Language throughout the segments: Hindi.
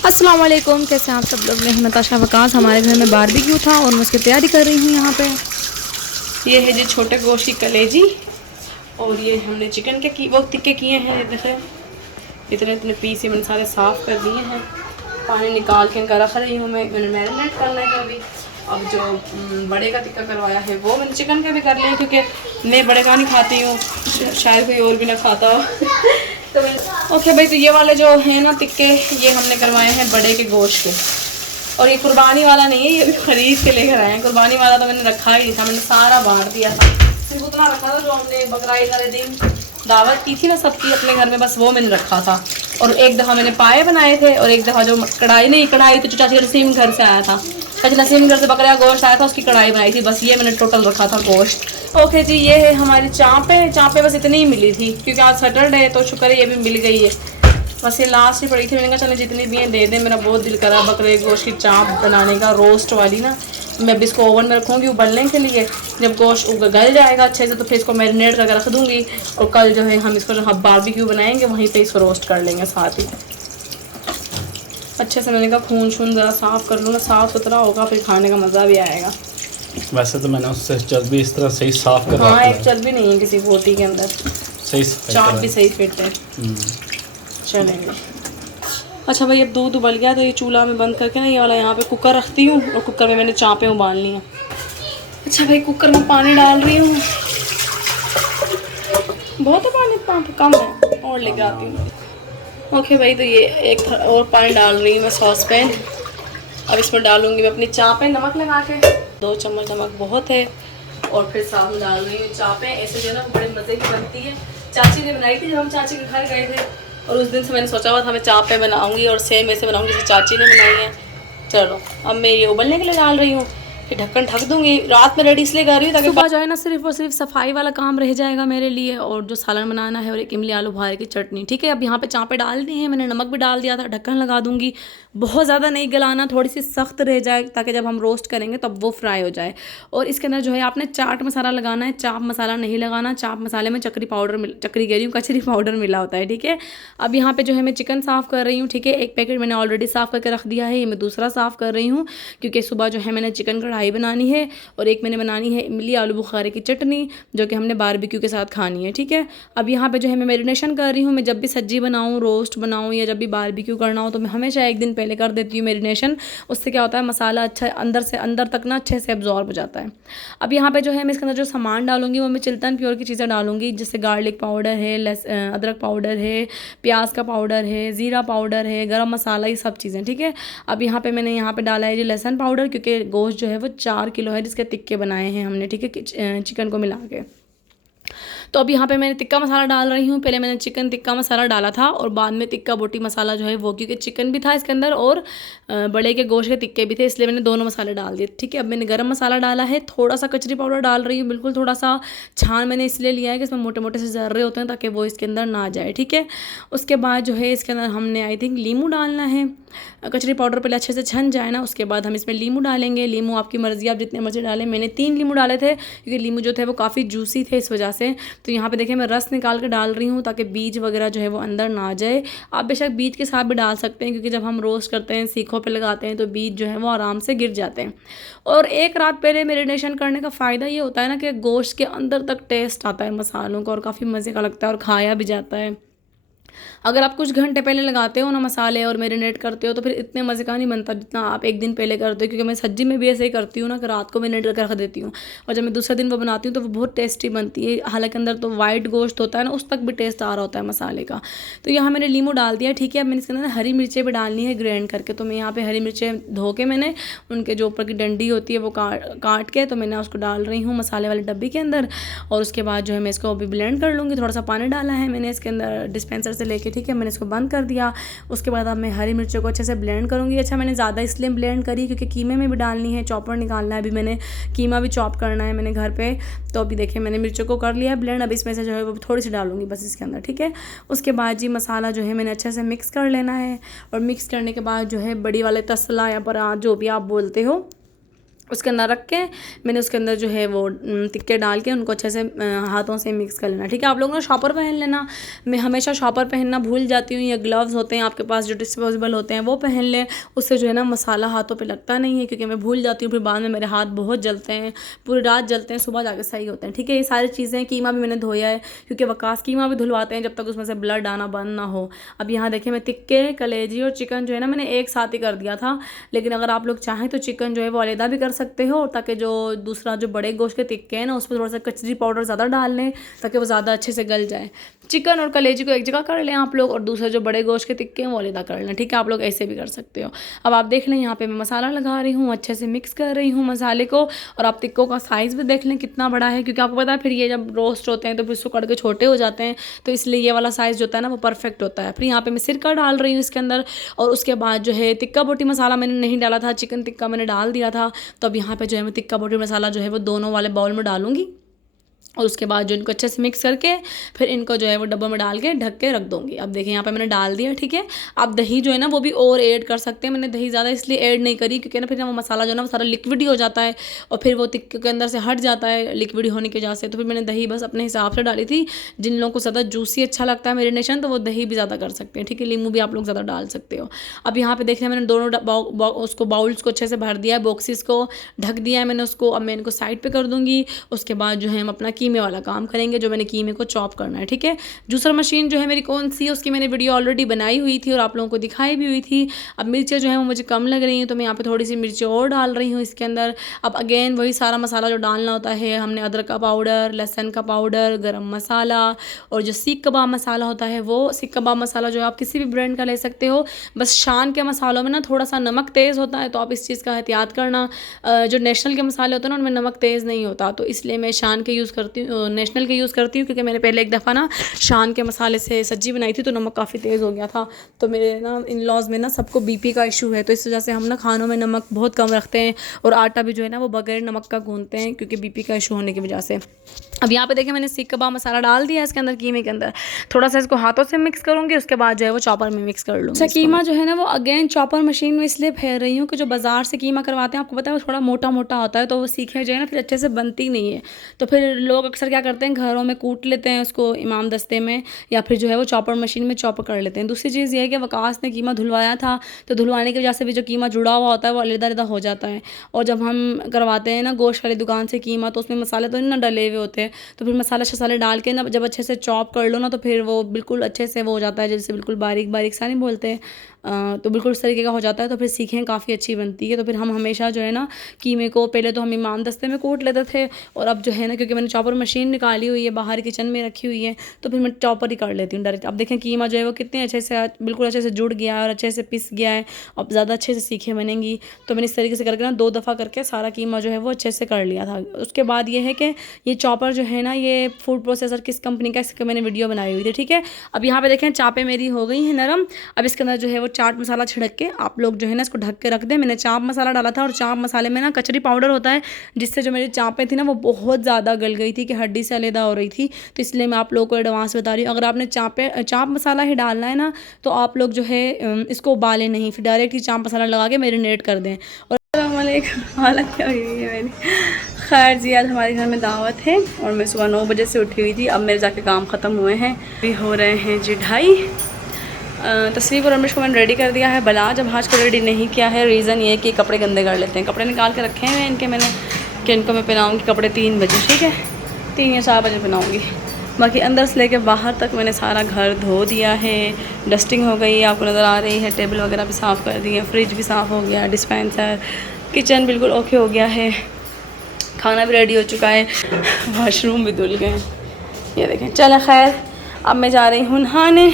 अस्सलाम वालेकुम, कैसे हैं आप सब लोग। मैं हूं नताशा वकास। हमारे घर में बारबेक्यू था और मैं उसकी तैयारी कर रही हूँ यहाँ पे। ये है जी छोटे गोश्त की कलेजी और ये हमने चिकन के वो तिक्के किए हैं। ये देखें इतने इतने पीस ये मैंने सारे साफ़ कर दिए हैं। पानी निकाल के इनका रख रही हूँ मैंने मैरिनेट करना है अभी। अब जो बड़े का टिक्का करवाया है वो मैंने चिकन का भी कर लिया क्योंकि मैं बड़े का नहीं खाती हूँ, शायद कोई और भी ना खाता हो तो ओके भाई। तो ये वाले जो है ना टिक्के ये हमने करवाए हैं बड़े के गोश्त के, और ये कुर्बानी वाला नहीं है, ये भी खरीद के लेकर आए हैं। कुर्बानी वाला तो मैंने रखा ही नहीं था, मैंने सारा बांट दिया था। सिर्फ उतना रखा था जो हमने बकरा ईद वाले दिन दावत की थी ना सबकी अपने घर में, बस वो मैंने रखा था। और एक दफ़ा मैंने पाए बनाए थे और एक दफ़ा जो कढ़ाई तो चाची नसीम घर से आया था, चाची नसीम घर से बकरा गोश्त आया था, उसकी कढ़ाई बनाई थी। बस ये मैंने टोटल रखा था गोश्त। ओके जी, ये है हमारी चाँपें बस इतनी ही मिली थी क्योंकि आज सैटरडे है तो शुक्र है ये भी मिल गई है। बस ये लास्ट ही पड़ी थी, मैंने कहा चलो जितनी भी हैं दे दें। मेरा बहुत दिल करा बकरे गोश्त की चाँप बनाने का, रोस्ट वाली ना। मैं अब इसको ओवन में रखूँगी उबलने के लिए। जब गोश्त गल जाएगा अच्छे से तो फिर इसको मैरिनेट करके रख दूँगी और कल जो है हम इसको जो बारबेक्यू बनाएंगे वहीं पे इसको रोस्ट कर लेंगे साथ ही अच्छे से। मैंने कहा खून शून ज़रा साफ़ कर लूँ ना, साफ़ सुथरा होगा फिर खाने का मज़ा भी आएगा। वैसे तो मैंने उससे चर्बी इस तरह सही साफ़ कर, हाँ एक चर्बी नहीं है किसी बोटी के अंदर, सही चाँप भी सही फिट है। चलेंगे। अच्छा भाई, अब दूध उबल गया तो ये चूल्हा में बंद करके ना ये वाला यहाँ पे कुकर रखती हूँ और कुकर में मैंने चाँपें उबालनी हैं। अच्छा भाई, कुकर में पानी डाल रही हूँ। बहुत है पानी, कम है और लेकर आती हूँ। ओके भाई, तो ये एक और पानी डाल रही हूँ मैं सॉस पैन। अब इसमें डालूँगी मैं अपनी चाँपें नमक लगा के, 2 चम्मच नमक बहुत है। और फिर साथ में डाल रही हूँ चाँपें। ऐसे जो है ना बड़े मज़े की बनती है, चाची ने बनाई थी जब हम चाची के घर गए थे और उस दिन से मैंने सोचा हुआ था मैं चाँपें बनाऊंगी और सेम ऐसे बनाऊंगी जैसे चाची ने बनाई है। चलो अब मैं ये उबलने के लिए डाल रही हूँ, फिर ढक्कन ढक दूंगी। रात में रेडी इसलिए कर रही हूँ ताकि सुबह जो है ना सिर्फ और सिर्फ सफाई वाला काम रह जाएगा मेरे लिए, और जो सालन बनाना है और एक इमली आलू बुखारे की चटनी। ठीक है, अब यहाँ पे चाँपें डाल दी हैं मैंने, नमक भी डाल दिया था। ढक्कन लगा दूंगी, बहुत ज़्यादा नहीं गलाना, थोड़ी सी सख्त रह जाए ताकि जब हम रोस्ट करेंगे तब वो फ्राई हो जाए। और इसके अंदर जो है आपने चाट मसाला लगाना है, चाप मसाला नहीं लगाना। चाप मसाले में चक्री कह रही हूँ कचरी पाउडर मिला होता है। ठीक है, अब यहाँ पे जो है मैं चिकन साफ़ कर रही हूँ। ठीक है, एक पैकेट मैंने ऑलरेडी साफ़ करके रख दिया है, ये मैं दूसरा साफ़ कर रही हूँ क्योंकि सुबह जो है मैंने चिकन कढ़ाई बनानी है और एक मैंने बनानी है इमली आलू बुखारे की चटनी जो कि हमने बारबेक्यू के साथ खानी है। ठीक है, अब यहाँ पे जो है मैं मैरिनेशन कर रही हूँ। मैं जब भी सब्जी बनाऊँ, रोस्ट बनाऊँ या जब भी बारबेक्यू करना हो तो मैं हमेशा एक दिन पहले कर देती हूँ मैरिनेशन। उससे क्या होता है मसाला अच्छा अंदर से अंदर तक ना अच्छे से एब्जॉर्ब हो जाता है। अब यहाँ पे जो है मैं इसके अंदर जो सामान डालूंगी वो मैं चिल्तन प्योर की चीज़ें डालूंगी, जैसे गार्लिक पाउडर है, अदरक पाउडर है, प्याज का पाउडर है, ज़ीरा पाउडर है, गरम मसाला, ये सब चीज़ें। ठीक है, अब यहाँ पे मैंने यहाँ पे डाला है जी लहसुन पाउडर क्योंकि गोश्त जो है वो 4 किलो है जिसके टिक्के बनाए हैं हमने। ठीक है, चिकन को मिला के। तो अब यहाँ पे मैंने टिक्का मसाला डाल रही हूँ। पहले मैंने चिकन टिक्का मसाला डाला था और बाद में टिक्का बोटी मसाला जो है वो, क्योंकि चिकन भी था इसके अंदर और बड़े के गोश्त के टिक्के भी थे, इसलिए मैंने दोनों मसाले डाल दिए। ठीक है, अब मैंने गरम मसाला डाला है, थोड़ा सा कचरी पाउडर डाल रही हूँ, बिल्कुल थोड़ा सा। छान मैंने इसलिए लिया है कि इसमें मोटे मोटे से जर्रे होते हैं ताकि वो इसके अंदर ना जाए। ठीक है, उसके बाद जो है इसके अंदर हमने आई थिंक लीमू डालना है। कचरी पाउडर पहले अच्छे से छन जाए ना, उसके बाद हम इसमें लीमू डालेंगे। लीमू आपकी मर्ज़ी, आप जितने मर्ज़ी डालें। मैंने 3 लीमू डाले थे क्योंकि लीमू जो थे वो काफ़ी जूसी थे इस वजह से। तो यहाँ पे देखिए मैं रस निकाल के डाल रही हूँ ताकि बीज वगैरह जो है वो अंदर ना जाए। आप बेशक बीज के साथ भी डाल सकते हैं क्योंकि जब हम रोस्ट करते हैं सीखों पे लगाते हैं तो बीज जो है वो आराम से गिर जाते हैं। और एक रात पहले मैरिनेशन करने का फ़ायदा ये होता है ना कि गोश्त के अंदर तक टेस्ट आता है मसालों का और काफ़ी मज़े का लगता है और खाया भी जाता है। अगर आप कुछ घंटे पहले लगाते हो ना मसाले और मैरिनेट करते हो तो फिर इतने मज़े का नहीं बनता जितना आप एक दिन पहले करते हो। क्योंकि मैं सब्जी में भी ऐसे ही करती हूँ ना कि रात को मैरिनेट करके रख देती हूँ और जब मैं दूसरे दिन वो बनाती हूँ तो वो बहुत टेस्टी बनती है। हालांकि अंदर तो वाइट गोश्त होता है ना, उस तक भी टेस्ट आ रहा होता है मसाले का। तो यहाँ मैंने लीमू डाल दिया। ठीक है, अब मैंने इसके अंदर हरी मिर्चें भी डालनी है ग्राइंड करके। तो मैं यहाँ पर हरी मिर्चें धो के मैंने उनके जो ऊपर की डंडी होती है वो काट के तो मैंने उसको डाल रही हूँ मसाले वाले डब्बी के अंदर। और उसके बाद जो है मैं इसको अभी ब्लेंड कर लूँगी। थोड़ा सा पानी डाला है मैंने इसके अंदर डिस्पेंसर से लेके। ठीक है, मैंने इसको बंद कर दिया। उसके बाद अब मैं हरी मिर्चों को अच्छे से ब्लेंड करूँगी। अच्छा, मैंने ज़्यादा इसलिए ब्लेंड करी क्योंकि कीमे में भी डालनी है, चॉपर निकालना है। अभी मैंने कीमा भी चॉप करना है मैंने घर पे। तो अभी देखिए मैंने मिर्चों को कर लिया है ब्लेंड। अब इसमें से जो है वो थोड़ी सी डालूंगी बस इसके अंदर। ठीक है, उसके बाद जी मसाला जो है मैंने अच्छे से मिक्स कर लेना है और मिक्स करने के बाद जो है बड़ी वाले तसला या परात जो भी आप बोलते हो उसके अंदर रख के मैंने उसके अंदर जो है वो टिक्के डाल के उनको अच्छे से हाथों से मिक्स कर लेना। ठीक है, आप लोग ना शॉपर पहन लेना। मैं हमेशा शॉपर पहनना भूल जाती हूँ, या ग्लव्स होते हैं आपके पास जो डिस्पोजेबल होते हैं वो पहन लें, उससे जो है ना मसाला हाथों पे लगता नहीं है, क्योंकि मैं भूल जाती हूँ, फिर बाद में मेरे हाथ बहुत जलते हैं, पूरी रात जलते हैं, सुबह जाके सही होते हैं। ठीक है, ये सारी चीज़ें, कीमा भी मैंने धोया है क्योंकि वकास कीमा भी धुलवाते हैं जब तक उसमें से ब्लड आना बंद ना हो। अब यहाँ देखिए मैं टिक्के, कलेजी और चिकन जो है ना मैंने एक साथ ही कर दिया था, लेकिन अगर आप लोग चाहें तो चिकन जो है वो अलहदा भी कर सकते हो, ताकि जो दूसरा जो बड़े गोश्त के टिक्के हैं ना उसमें थोड़ा सा कचरी पाउडर ज़्यादा डाल लें ताकि वो ज़्यादा अच्छे से गल जाए। चिकन और कलेजी को एक जगह कर लें आप लोग, और दूसरे जो बड़े गोश्त के टिक्के हैं वो अलहदा कर लें। ठीक है, आप लोग ऐसे भी कर सकते हो। अब आप देख लें यहाँ पे मैं मसाला लगा रही हूँ, अच्छे से मिक्स कर रही हूँ मसाले को, और आप टिक्कों का साइज़ भी देख लें कितना बड़ा है, क्योंकि आपको पता है फिर ये जब रोस्ट होते हैं तो फिर सुकड़ के छोटे हो जाते हैं, तो इसलिए ये वाला साइज़ जो होता है ना वो परफेक्ट होता है। फिर यहाँ पे मैं सिरका डाल रही हूँ इसके अंदर, और उसके बाद जो है टिक्का बोटी मसाला मैंने नहीं डाला था, चिकन टिक्का मैंने डाल दिया था। तो अब यहाँ पे जो है मैं टिक्का बोटी मसाला जो है वो दोनों वाले बाउल में डालूंगी, और उसके बाद जो इनको अच्छे से मिक्स करके फिर इनको जो है वो डब्बों में डाल के ढक के रख दूँगी। अब देखिए यहाँ पे मैंने डाल दिया। ठीक है, आप दही जो है ना वो भी और ऐड कर सकते हैं। मैंने दही ज़्यादा इसलिए ऐड नहीं करी क्योंकि ना फिर वो मसाला जो है ना वो सारा लिक्विड ही हो जाता है, और फिर वो टिक्के के अंदर से हट जाता है लिक्विड होने की वजह से। तो फिर मैंने दही बस अपने हिसाब से डाली थी। जिन लोगों को ज़्यादा जूसी अच्छा लगता है मेरिनेशन, तो वो दही भी ज़्यादा कर सकते हैं। ठीक है, नींबू भी आप लोग ज़्यादा डाल सकते हो। अब यहाँ पे देखिए मैंने दोनों उसको बाउल्स को अच्छे से भर दिया है, बॉक्सेस को ढक दिया है मैंने उसको। अब मैं इनको साइड पे कर दूँगी। उसके बाद जो है हम अपना कीमे वाला काम करेंगे, जो मैंने कीमे को चॉप करना है। ठीक है, जूसर मशीन जो है मेरी कौन सी है उसकी मैंने वीडियो ऑलरेडी बनाई हुई थी और आप लोगों को दिखाई भी हुई थी। अब मिर्चें जो है वो मुझे कम लग रही हैं, तो मैं यहाँ पे थोड़ी सी मिर्चें और डाल रही हूँ इसके अंदर। अब अगेन वही सारा मसाला जो डालना होता है, हमने अदरक का पाउडर, लहसुन का पाउडर, गरम मसाला, और जो सीख कबाब मसाला होता है वो सीख कबाब मसाला जो है आप किसी भी ब्रांड का ले सकते हो। बस शान के मसालों में ना थोड़ा सा नमक तेज़ होता है, तो आप इस चीज़ का एहतियात करना। जो नेशनल के मसाले होते हैं ना उनमें नमक तेज़ नहीं होता, तो इसलिए मैं शान के यूज़ करती हूँ, नेशनल के यूज़ करती हूँ, क्योंकि मैंने पहले एक दफ़ा ना शान के मसाले से सब्जी बनाई थी तो नमक काफ़ी तेज़ हो गया था। तो मेरे ना इन लॉज़ में ना सबको बीपी का इशू है, तो इस वजह से हम ना खानों में नमक बहुत कम रखते हैं, और आटा भी जो है ना वो बगैर नमक का गूंथते हैं क्योंकि बीपी का इशू होने की वजह से। अब यहाँ पे देखिए मैंने सीख कबाब मसाला डाल दिया है इसके अंदर, कीमे के अंदर। थोड़ा सा इसको हाथों से मिक्स करूँगी, उसके बाद जो है वो चॉपर में मिक्स कर लूँगी। अच्छा, कीमा जो है ना वो अगेन चॉपर मशीन में इसलिए फेर रही हूँ कि जो बाज़ार से कीमा करवाते हैं आपको पता है वो थोड़ा मोटा मोटा होता है, तो वो सीखे जो है ना फिर अच्छे से बनती नहीं है। तो फिर लोग अक्सर क्या करते हैं, घरों में कूट लेते हैं उसको इमाम दस्ते में, या फिर जो है वो चॉपर मशीन में चॉपर कर लेते हैं। दूसरी चीज़ ये है कि वकास ने कीमा धुलवाया था, तो धुलवाने की वजह से भी जो कीमा जुड़ा हुआ होता है वो अलग-अलग हो जाता है। और जब हम करवाते हैं ना गोश्त वाली दुकान से कीमा, तो उसमें मसाले तो नहीं ना डले हुए होते हैं, तो फिर मसाले डाल के ना जब अच्छे से चॉप कर लो ना, तो फिर वो बिल्कुल अच्छे से वो हो जाता है, जैसे बिल्कुल बारीक बारीक सा नहीं बोलते, तो बिल्कुल उस तरीके का हो जाता है। तो फिर सीखें काफ़ी अच्छी बनती है। तो फिर हम हमेशा जो है ना कीमे को पहले तो हम इमाम दस्ते में कूट लेते थे, और अब जो है ना क्योंकि मैंने चॉपर मशीन निकाली हुई है बाहर किचन में रखी हुई है, तो फिर मैं चॉपर ही कर लेती हूँ डायरेक्ट। अब देखें कीमा जो है वो कितने अच्छे से बिल्कुल अच्छे से जुड़ गया है और अच्छे से पिस गया है। अब ज़्यादा अच्छे से सीखें बनेंगी, तो मैंने इस तरीके से करके ना 2 दफ़ा करके सारा कीमा जो है वो अच्छे से कर लिया था। उसके बाद ये है कि ये चॉपर जो है ना ये फूड प्रोसेसर किस कंपनी का, इसका मैंने वीडियो बनाई हुई थी। ठीक है, अब यहाँ पे देखें चापें मेरी हो गई हैं नरम। अब इसके अंदर जो है वो चाट मसाला छिड़क के आप लोग जो है ना इसको ढक के रख दें। मैंने चाप मसाला डाला था, और चाप मसाले में ना कचरी पाउडर होता है, जिससे जो मेरी चापें थी ना वो बहुत ज़्यादा गल गई थी कि हड्डी से अलग हो रही थी। तो इसलिए मैं आप लोगों को एडवांस बता रही हूँ, अगर आपने चाप मसाला ही डालना है ना, तो आप लोग जो है इसको उबालें नहीं, फिर डायरेक्ट ही चाप मसाला लगा के मैरिनेट कर दें। और हालत क्या हुई है मेरी। खैर जी, आज हमारे घर में दावत है और मैं सुबह 9 बजे से उठी हुई थी। अब मेरे जाके काम ख़त्म हुए हैं, अभी हो रहे हैं जी 2:30। तस्वीर और रमेश को मैंने रेडी कर दिया है। बला जब आज को रेडी नहीं किया है, रीज़न ये कि कपड़े गंदे कर लेते हैं। कपड़े निकाल के रखे हैं इनके मैंने कि इनको मैं पहनाऊँगी कपड़े 3 बजे, ठीक है 3 या 4 बजे पहनाऊँगी। बाकी अंदर से लेके बाहर तक मैंने सारा घर धो दिया है, डस्टिंग हो गई है, आपको नज़र आ रही है। टेबल वगैरह भी साफ़ कर दी है, फ्रिज भी साफ़ हो गया, डिस्पेंसर, किचन बिल्कुल ओके हो गया है, खाना भी रेडी हो चुका है, वॉशरूम भी धुल गए। ये देखें, चलें खैर अब मैं जा रही हूँ नहाने।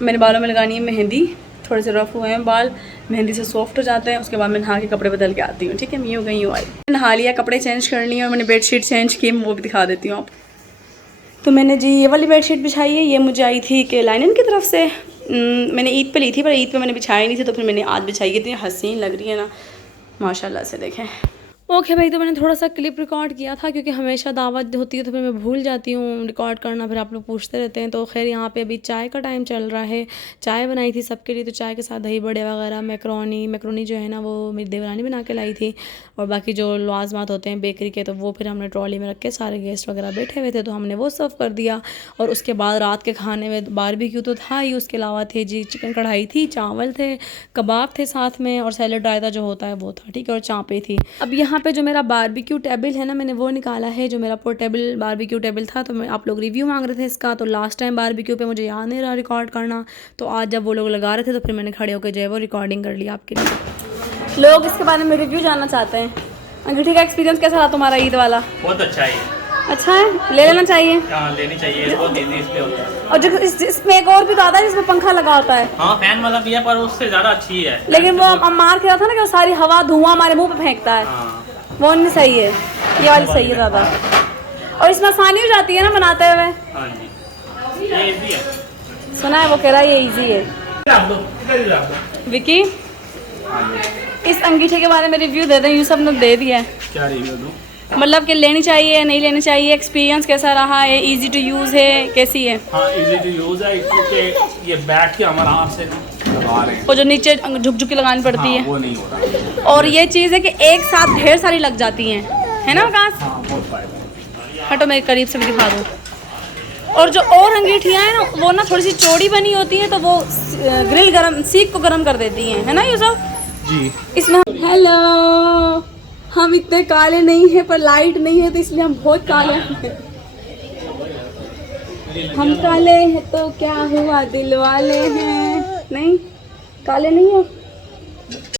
मेरे बालों में लगानी है मेहंदी, थोड़े से रफ़ हुए हैं बाल, मेहंदी से सॉफ्ट हो जाते हैं। उसके बाद मैं नहा के कपड़े बदल के आती हूँ, ठीक है। मैं यूँ गई हूँ आई, नहा लिया, कपड़े चेंज कर लिए और मैंने बेडशीट चेंज की, मैं वो भी दिखा देती हूँ आप। तो मैंने जी ये वाली बेडशीट बिछाई है, ये मुझे आई थी कि लाइनन की तरफ से। मैंने ईद पे ली थी, पर ईद पे मैंने बिछाई नहीं थी, तो फिर मैंने आज बिछाई है। तो ये हसीन लग रही है ना माशाल्लाह से, देखें ओके भाई, तो मैंने थोड़ा सा क्लिप रिकॉर्ड किया था क्योंकि हमेशा दावत होती है तो फिर मैं भूल जाती हूँ रिकॉर्ड करना, फिर आप लोग पूछते रहते हैं। तो खैर यहाँ पे अभी चाय का टाइम चल रहा है। चाय बनाई थी सबके लिए, तो चाय के साथ दही बड़े वगैरह, मैक्रोनी जो है ना वो मेरी देवरानी बना के लाई थी, और बाकी जो लाजमात होते हैं बेकरी के तो वो फिर हमने ट्रॉली में रख के, सारे गेस्ट वगैरह बैठे हुए थे तो हमने वो सर्व कर दिया। और उसके बाद रात के खाने में बारबेक्यू तो था ही, उसके अलावा थे जी चिकन कढ़ाई थी, चावल थे, कबाब थे साथ में, और सैलेड रायता जो होता है वो था, ठीक है, और चाँपे थी। अब यहाँ पे जो मेरा बारबेक्यू टेबल है ना, मैंने वो निकाला है, जो मेरा पोर्टेबल बारबेक्यू टेबल था। तो मैं, आप लोग रिव्यू मांग रहे थे इसका, तो लास्ट टाइम बारबेक्यू पे मुझे याद नहीं रहा रिकॉर्ड करना, तो आज जब वो लोग लगा रहे थे तो फिर मैंने खड़े होकर जो है वो रिकॉर्डिंग कर लिया आपके लिए। लोग इसके बारे में रिव्यू जानना चाहते हैं। अंगूठी का एक्सपीरियंस कैसा रहा तुम्हारा ईद वाला? बहुत अच्छा है। अच्छा है, ले लेना चाहिए। हाँ लेनी चाहिए, बहुत तेजी इस पे होता है। और जो इसमें एक और भी तो आता है जिसमें पंखा लगा होता है। हाँ फैन वाला भी है पर उससे ज़्यादा अच्छी है। लेकिन वो अम्मार कह रहा था ना कि वो सारी हवा धुआं हमारे मुंह पे फेंकता है। हाँ। वो नहीं सही है, ये वाली सही है ज़्यादा, और इसमें आसानी हो जाती है ना बनाते हुए। हाँ जी, ये इजी है। सुना है वो कह रहा है ये इजी है। विकी, इस अंगीठे के बारे में रिव्यू दे दें, यूसुफ ने दे दिया है। क्या रिव्यू दूँ? मतलब कि लेनी चाहिए नहीं लेनी चाहिए, एक्सपीरियंस कैसा रहा है, इजी टू यूज़ है, कैसी है? हाँ इजी टू यूज़ है, क्योंकि ये बैठ के हम आराम से लगा रहे हैं। वो जो नीचे झुक झुक के लगानी पड़ती हाँ, है वो नहीं हो रहा। और ये चीज़ है कि एक साथ ढेर सारी लग जाती हैं, है ना विकास? हाँ बहुत फायदा। हटो मेरे करीब से भी दिखा दो। और जो और अंगीठियाँ हैं ना वो ना थोड़ी सी चौड़ी बनी होती हैं, तो वो ग्रिल गरम, सीख को गर्म कर देती हैं, है ना यूसुफ जी? इसमें हेलो, हम इतने काले नहीं हैं पर लाइट नहीं है तो इसलिए हम बहुत काले हैं। हम काले हैं तो क्या हुआ, दिल वाले हैं। नहीं काले नहीं है।